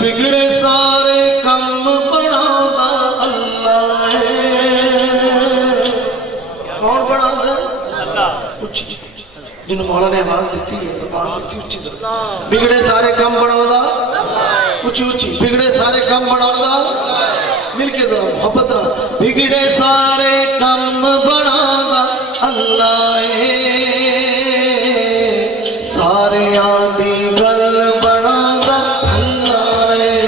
بگڑے سارے کم بناؤں اللہ ہے. کون بناؤں دا؟ اچھی جنہوں مولا نے آواز دیتی ہے زبان دیتی اچھی زبان. بگڑے سارے کم بناؤں دا اچھی اچھی. بگڑے سارے کم بناؤں دا مل کے ذرا محبت رہا. بگڑے سارے کم بناؤں دا اللہ ہے. سارے آدھی گل بنا دا اللہ ہے.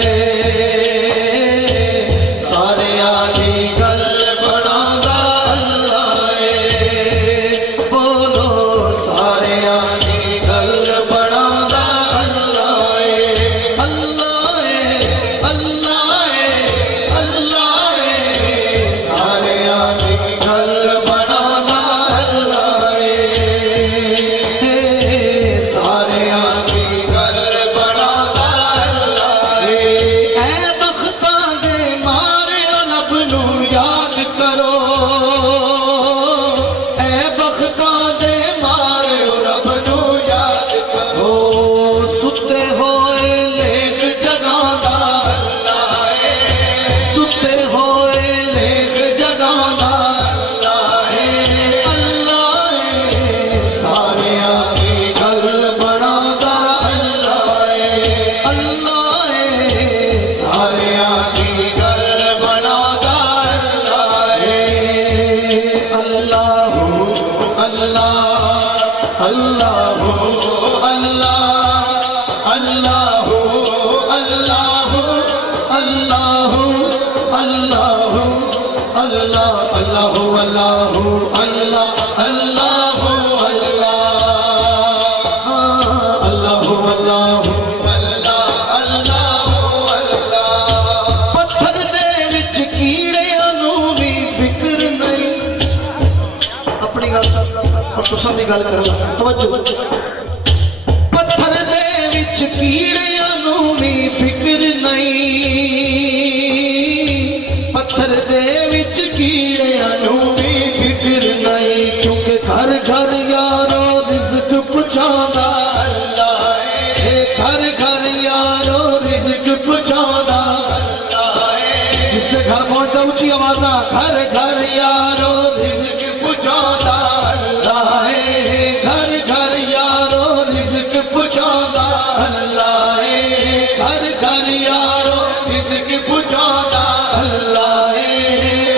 سارے آدھی گل بنا دا اللہ ہے. بولو سارے آدھی گل بنا دا اللہ ہے. اللہ ہے اللہ ہے اللہ ہے. سارے آدھی گل بنا دا اللہ ہے. گل کرنا توجہ. پتھر دے وچ کیڑیاں نوں وی فکر نہیں. پتھر دے وچ کیڑیاں نوں وی فکر نہیں. کیونکہ گھر گھر یارو رزق پہنچاوندا اللہ ہے. گھر گھر یارو رزق پہنچاوندا اللہ ہے. جس کے گھر پہنچتا اونچی آواز نہ گھر گھر یارو رزق پہنچاوندا اللہ ہے. گھر گھر یارو رزق پہنچاوندا اللہ ہے. گھر گھر یارو رزق پہنچاوندا اللہ ہے.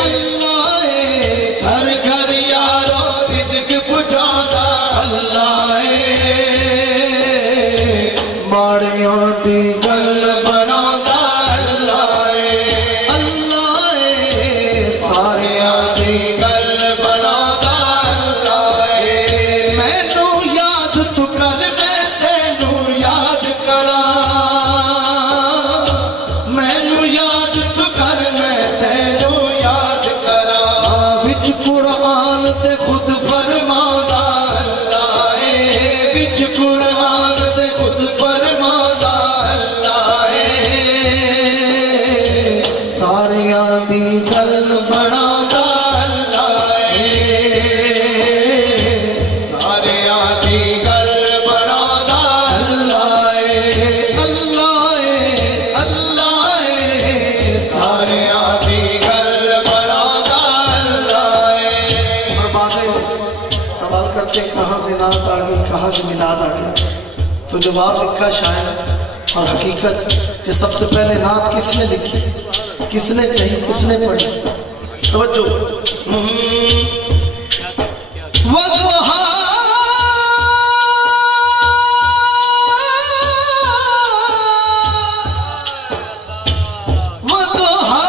اللہ ہے. گھر گھر یارو رزق پہنچاوندا اللہ ہے. ماڑیاں دی گل بناوندا اللہ ہے. اللہ ہے. ساریاں دی گل بناوندا اللہ ہے. مینوں یاد تو کر میں تینوں یاد کراں. مینوں یاد تو کر میں تینوں یاد کراں. وچ قرآن تے خود فرماوندا اللہ ہے. وچ قرآن تے خود فرماوندا اللہ ہے. ساریاں دی گل بناوندا اللہ ہے. ساریاں دی گل بناوندا اللہ ہے. اللہ ہے. اللہ ہے. ساریاں دی گل بناوندا اللہ ہے. اور بازے سوال کرتے کہاں سے نعت آ گئی کہاں سے میلاد آ گیا. تو جواب لکھا شاعر اور حقیقت کہ سب سے پہلے نعت کس نے لکھی کس نے کہی کس نے پڑھی. توجہ. وضحا وضحا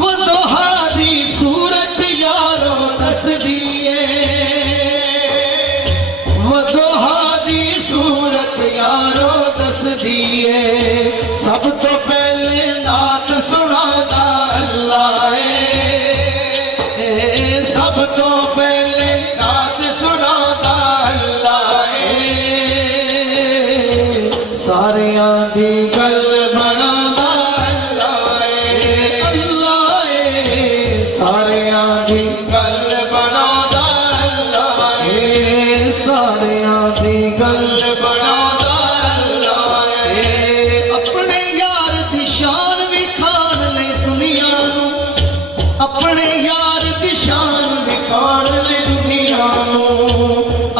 وضحا دی صورت یارو دس دیے. وضحا دی صورت یارو دس دیے. سب تو پہلے نعت سنادا اللہ ہے. سب تو پہلے نعت سنادا اللہ ہے. ساریاں دی گل بنادا اللہ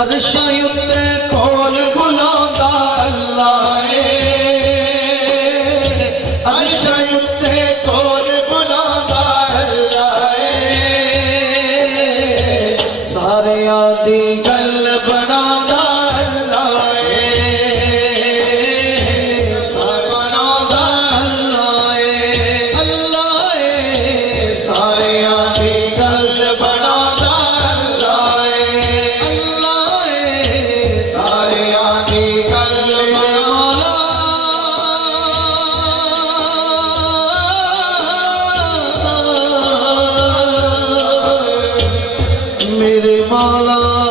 عرشاں اُتے کول بلاوندا اللہ عرشاں اُتے کول بلاوندا اللہ ساریاں دی گل بناوندا میرے مولا